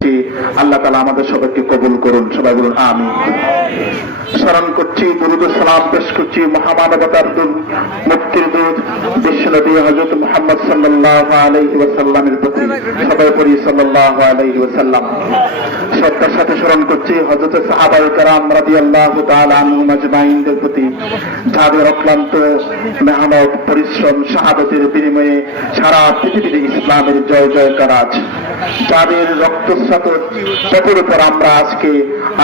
আল্লাহ তাআলা আমাদের সবাইকে কবুল করুন, সবাই বলুন আমিন। স্মরণ করছি, দুরূদ ও সালাম পেশ করছি মহামানবতার দূত, মুক্তির দূত বিশ্বনবী হযরত মুহাম্মদ সাল্লাল্লাহু আলাইহি ওয়াসাল্লামের প্রতি। সবাই পড়ি সাল্লাল্লাহু আলাইহি ওয়াসাল্লাম। শ্রদ্ধার সাথে স্মরণ করছি হযরত সাহাবায়ে কেরাম রাদিয়াল্লাহু তাআলা আনহুম আজমাইনদের প্রতি, যাদের অক্লান্ত মেহনত, পরিশ্রম, শাহাদাতের বিনিময়ে সারা পৃথিবীতে ইসলামের জয় জয়কার আছে, যাদের রক্তস্রোত পথের উপর আমরা আজকে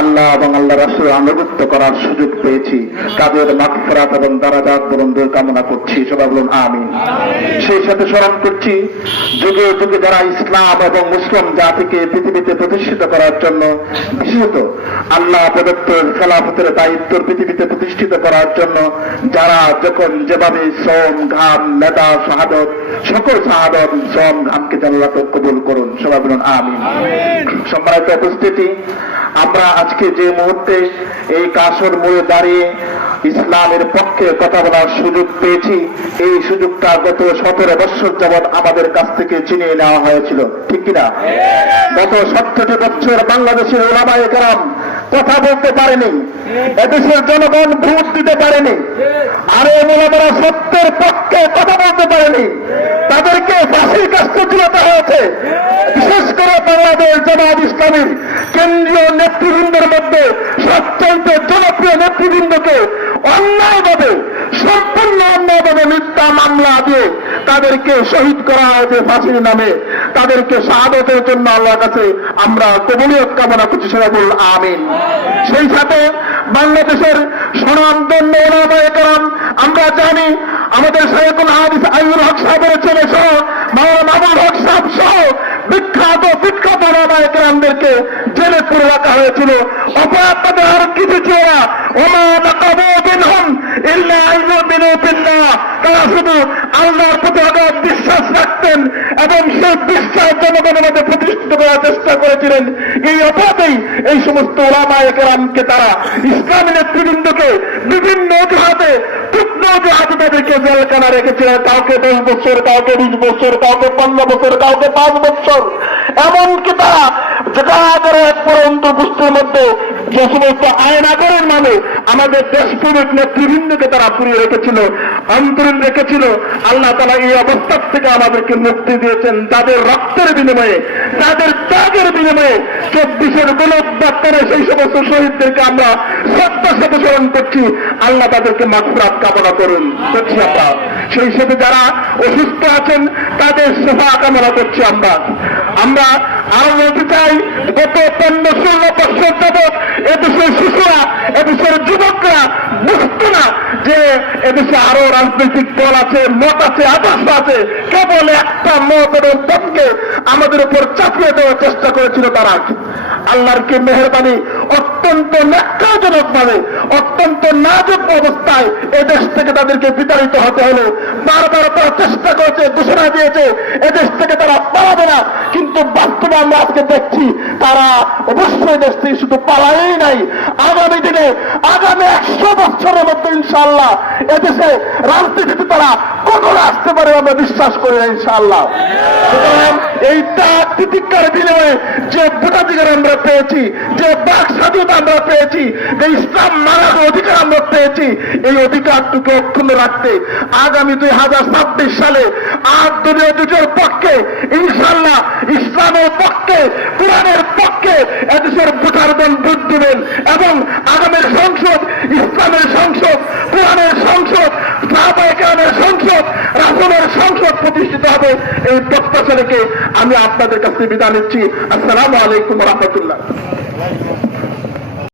আল্লাহ এবং আল্লাহ রাসূলের আনুগত্য করার সুযোগ পেয়েছি, তাদের মাগফিরাত এবং দারাজাত বুলন্দের কামনা করছি, সবাই বলুন আমিন। সেই সাথে স্মরণ করছি যুগে যুগে যারা ইসলাম এবং মুসলিম জাতিকে পৃথিবীতে প্রতিষ্ঠিত করার জন্য, বিশেষত আল্লাহ প্রদত্ত খেলাফতের দায়িত্ব পৃথিবীতে প্রতিষ্ঠিত করার জন্য যারা যখন যেভাবে শ্রম, ঘাম, মেধা, শাহাদত, সকল শাহাদত, শ্রম, ঘামকে আল্লাহ কবুল করুন, সবাই বলুন আমিন। সম্মানিত উপস্থিতি, আমরা আজকে যে মুহূর্তে এই কাসর মোড়ে দাঁড়িয়ে ইসলামের পক্ষে কথা বলার সুযোগ পেয়েছি, এই সুযোগটা গত 17 বছর যাবৎ আমাদের কাছ থেকে ছিনিয়ে নেওয়া হয়েছিল, ঠিক কিনা? গত 17 বছর বাংলাদেশের উলামায়ে কেরাম কথা বলতে পারেনি, এদেশের জনগণ ভোট দিতে পারেনি, আর এই উলামারা সত্যের পক্ষে কথা বলতে পারেনি, তাদেরকে ফাঁসির কাস্তে ঝুলাতে হয়েছে। বিশেষ করে বাংলাদেশ জামায়াত ইসলামীর কেন্দ্রীয় নেতৃবৃন্দের মধ্যে সবচেয়ে জনপ্রিয় নেতৃবৃন্দকে অন্যায়ভাবে, সম্পূর্ণ অন্যায়ভাবে মিথ্যা মামলা দিয়ে তাদেরকে শহীদ করা হয়েছে ফাঁসির নামে। তাদেরকে শাহাদাতের জন্য আল্লাহর কাছে আমরা কবুলিয়ত কামনা করছি, সবাই বলুন আমিন। সেই সাথে বাংলাদেশের স্বনামধন্য উলামায়ে কেরাম, আমরা জানি আমাদের শাইখুল হাদিস আইয়ুল হক সাহেবের ছেলে সহ মাওলানা মামুনুল হক সাহেব সহ বিখ্যাত উলামায়ে কেরামদেরকে জেলে পুরে রাখা হয়েছিল। অপরাধ তাদের আর কিছু ছিল না, ওমা নাকাবু মিনহুম ইল্লা আন ইউমিনু বিল্লাহ, তারা শুধু আল্লাহর প্রতি অগাধ বিশ্বাস রাখতেন এবং সেই বিশ্বাস জনগণের মধ্যে প্রতিষ্ঠিত করার চেষ্টা করেছিলেন। এই অপরাধেই এই সমস্ত উলামায়ে কেরামকে, তারা ইসলামী নেতৃবৃন্দকে বিভিন্ন অজুহাতে, তীক্ষ্ণ অজুহাতে তাদেরকে জেলখানা রেখেছিলেন। কাউকে 10 বছর, কাউকে 20 বছর, কাউকে 15 বছর, কাউকে 5 বছর, এমনকি তারা জেতাগারে এক পর্যন্ত গোষ্ঠীর মধ্যে যে সমস্ত আইনাগরের নামে আমাদের দেশপ্রেমিক নেতৃবৃন্দকে তারা পুড়িয়ে রেখেছিল, অন্তরীণ রেখেছিল। আল্লাহ তাআলা এই অবস্থা থেকে আমাদেরকে মুক্তি দিয়েছেন, তাদের রক্তের বিনিময়ে, তাদের ত্যাগের বিনিময়ে। 24-এর গোলকবাত্তারে সেই সমস্ত শহীদদেরকে আমরা শ্রদ্ধার সাথে স্মরণ করছি, আল্লাহ তাদেরকে মাগফিরাত কামনা করুন করছি আমরা। সেই সাথে যারা অসুস্থ আছেন তাদের সেবা কামনা করছি আমরা। আরো বলতে চাই, গত 15-16 বছর যাবৎ এদেশের শিশুরা, এদেশের যুবকরা বুঝতো না যে এদেশে আরো রাজনৈতিক দল আছে, মত আছে, আদর্শ আছে। কেবল একটা মত এবং পথকে আমাদের উপর চাপিয়ে দেওয়ার চেষ্টা করেছিল তারা। আল্লাহর কি মেহেরবানি, অত্যন্ত ন্যাক্কারজনক ভাবে, অত্যন্ত নাজুক অবস্থায় এদেশ থেকে তাদেরকে বিতাড়িত হতে হলো। বারবার তারা চেষ্টা করেছে, ঘোষণা দিয়েছে এদেশ থেকে তারা পালাবে না, কিন্তু বাস্তবে আমরা আজকে দেখছি তারা অবশ্যই দেশ থেকে শুধু পালাই নাই, আগামী দিনে, আগামী 100 বছরের মধ্যে ইনশাআল্লাহ এদেশে রাজনীতিতে তারা কখনো আসতে পারে আমরা বিশ্বাস করি না ইনশাআল্লাহ। সুতরাং এই ত্যাগ তিতিক্ষার বিনিময়ে যে ভোটাধিকার আমরা পেয়েছি, যে বাক স্বাধীনতা আমরা পেয়েছি, যে ইসলাম মানার অধিকার আমরা পেয়েছি, এই অধিকারটুকু অক্ষুণ্ণ রাখতে আগামী 2026 সালে আর দলীয় জোটের পক্ষে ইনশাআল্লাহ, ইসলামের পক্ষে, কোরআনের পক্ষে এদেশের ভোটারগণ ভোট দিবেন এবং আগামীর সংসদ, ইসলামের সংসদ, কোরআনের সংসদ, সাহাবায়ে কেরামের সংসদ, রাসূলের সংসদ প্রতিষ্ঠিত হবে। এই প্রত্যাশা রেখে আমি আপনাদের কাছে বিদায় নিচ্ছি। আসসালামু আলাইকুম ওয়া রাহমাতুল্লাহ।